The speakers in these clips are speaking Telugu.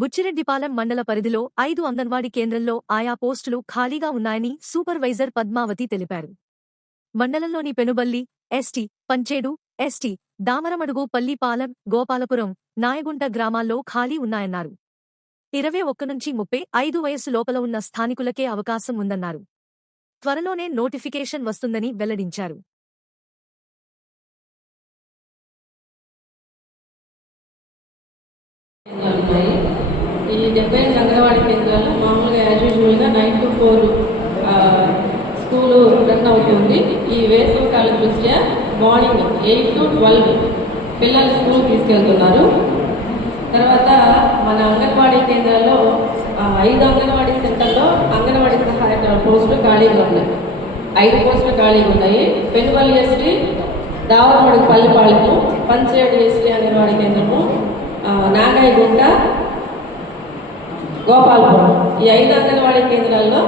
బుచ్చిరెడ్డిపాలెం మండల పరిధిలో 5 అంగన్వాడీ కేంద్రంలో ఆయా పోస్టులు ఖాళీగా ఉన్నాయని సూపర్వైజర్ పద్మావతి తెలిపారు. మండలంలోని పెనుబల్లి, ఎస్టీ, పంచేడు, ఎస్టీ, దామరమడుగు, పల్లిపాలెం, గోపాలపురం, నాయగుంట గ్రామాల్లో ఖాళీ ఉన్నాయన్నారు. 21 నుంచి 35 వయస్సు లోపల ఉన్న స్థానికులకే అవకాశం ఉందన్నారు. త్వరలోనే నోటిఫికేషన్ వస్తుందని వెల్లడించారు. ఈ 70 అంగన్వాడీ కేంద్రాల్లో మామూలుగా యాజ్ యూజువల్గా 9 to 4 స్కూలు రన్ అవుతుంది. ఈ వేసవి కాలం దృష్ట్యా మార్నింగ్ 8 to 12 పిల్లలు స్కూల్ తీసుకెళ్తున్నారు. తర్వాత మన అంగన్వాడీ కేంద్రాల్లో 5 అంగన్వాడీ సెంటర్లో అంగన్వాడీ సహాయక పోస్టులు ఖాళీగా ఉన్నాయి. 5 పోస్టులు ఖాళీగా ఉన్నాయి. పెనుబల్లి ఎస్టీ, దావరమడుగు పల్లిపాలెము, పంచేడు ఎస్టీ అంగన్వాడీ కేంద్రము, నాగాయగుంట, గోపాలపురం ఈ 5 అంగన్వాడీ కేంద్రాల్లో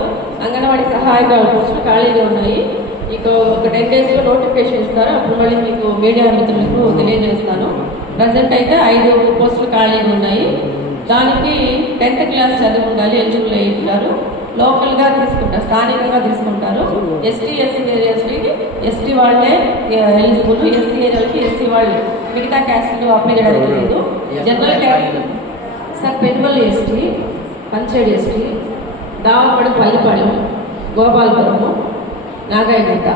అంగన్వాడీ సహాయక పోస్టులు ఖాళీగా ఉన్నాయి. ఇక ఒక 10 daysలో నోటిఫికేషన్ ఇస్తారు. అప్పుడు మళ్ళీ మీకు మీడియా మిత్రులకు తెలియజేస్తాను. ప్రజెంట్ అయితే 5 పోస్టులు ఖాళీగా ఉన్నాయి. దానికి 10th క్లాస్ చదివి ఉండాలి, ఎలిజిబుల్ అయ్యి ఉంటారు. లోకల్గా తీసుకుంటారు, స్థానికంగా తీసుకుంటారు. ఎస్టీ ఏరియాస్కి ఎస్టీ వాళ్ళే ఎలిజిబుల్, ఎస్సీ ఏరియాలకి ఎస్సీ వాళ్ళు, మిగతా క్యాస్ట్లు అప్లై చేయడం లేదు. General caste sir Penuballi ST, Panchedu ST, Davaramadugu Pallipalem, Gopalapuram, Nagayagunta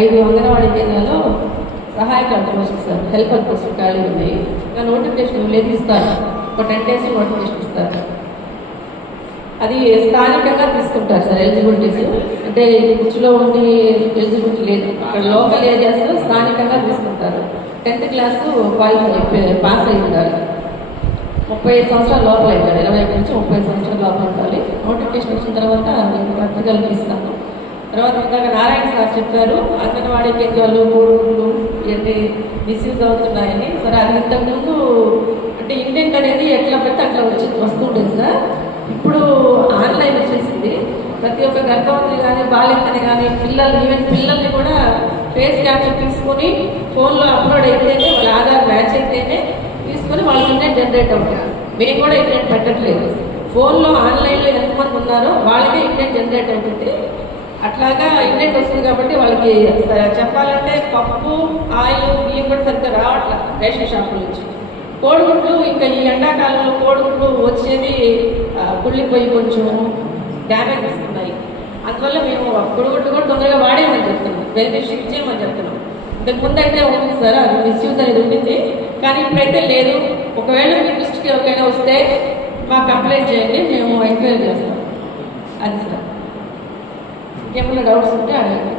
5 anganwadi కేంద్రాల్లో సహాయక పోస్టులు సార్ హెల్పర్ పోస్టులు ఖాళీ ఉన్నాయి. ఇంకా నోటిఫికేషన్ లేదు ఇస్తారు, ఒక 10 days నోటిఫికేషన్ ఇస్తారు. అది స్థానికంగా తీసుకుంటారు సార్ ఎలిజిబిలిటీస్. అంటే కుర్చీలో ఉండి ఎలిజిబిలిటీ లేదు, అక్కడ లోకల్ ఏరియాస్ స్థానికంగా తీసుకుంటారు. 10th క్లాస్ క్వాలిఫై పాస్ అయి ఉండాలి. 35 సంవత్సరాల లోపల అవుతాడు, 25 నుంచి 30 సంవత్సరాల లోపల ఉండాలి. నోటిఫికేషన్ వచ్చిన తర్వాత నేను పత్రికలు ఇస్తాను. తర్వాత ఇందాక నారాయణ సార్ చెప్పారు అంగన్వాడీ కేంద్రాలు కోడుగుడ్లు ఇవన్నీ మిస్యూజ్ అవుతున్నాయని. సరే అది ఇంతకుముందు అంటే ఇంటెంట్ అనేది ఎట్లా పెడితే అట్లా వస్తుంటుంది సార్. ఇప్పుడు ఆన్లైన్ వచ్చేసింది. ప్రతి ఒక్క గర్భవతిని కానీ బాలికని కానీ ఈవెన్ పిల్లల్ని కూడా ఫేస్ క్యాప్చర్ తీసుకొని ఫోన్లో అప్లోడ్ అయితేనే వాళ్ళ ఆధార్ మ్యాచ్ అయితేనే తీసుకొని వాళ్ళకి ఇంటెంట్ జనరేట్ అవుతుంది. మేము కూడా ఇంటెంట్ పెట్టట్లేదు. ఫోన్లో ఆన్లైన్లో ఎంతమంది ఉన్నారో వాళ్ళకే ఇంటెంట్ జనరేట్ అవుతుంది. అట్లాగా ఇంటెంట్ వస్తుంది కాబట్టి వాళ్ళకి చెప్పాలంటే పప్పు, ఆయిల్, బియ్యం కూడా సరిగ్గా రావట్లేదు రేషన్ షాపుల నుంచి. కోడిగుడ్లు ఇంకా ఈ ఎండాకాలంలో కోడిగుడ్లు వచ్చేది కుళ్ళిపోయి కొంచెం డ్యామేజ్ వస్తున్నాయి. అందువల్ల మేము కోడిగుడ్లు కూడా తొందరగా వాడేమని చెప్తున్నాం, బెనిఫిషియరీ ఇచ్చేయమని చెప్తున్నాం. ఇంతకు ముందు అయితే ఉంటుంది సార్, అది మిస్యూజ్ అనేది ఉండింది, కానీ ఇప్పుడైతే లేదు. ఒకవేళ మీ దృష్టికి ఎవరికైనా వస్తే మాకు కంప్లైంట్ చేయండి, మేము ఎంక్వైరీ చేస్తాం. అది సార్. ఇంకేమైనా డౌట్స్ ఉంటే అడగండి.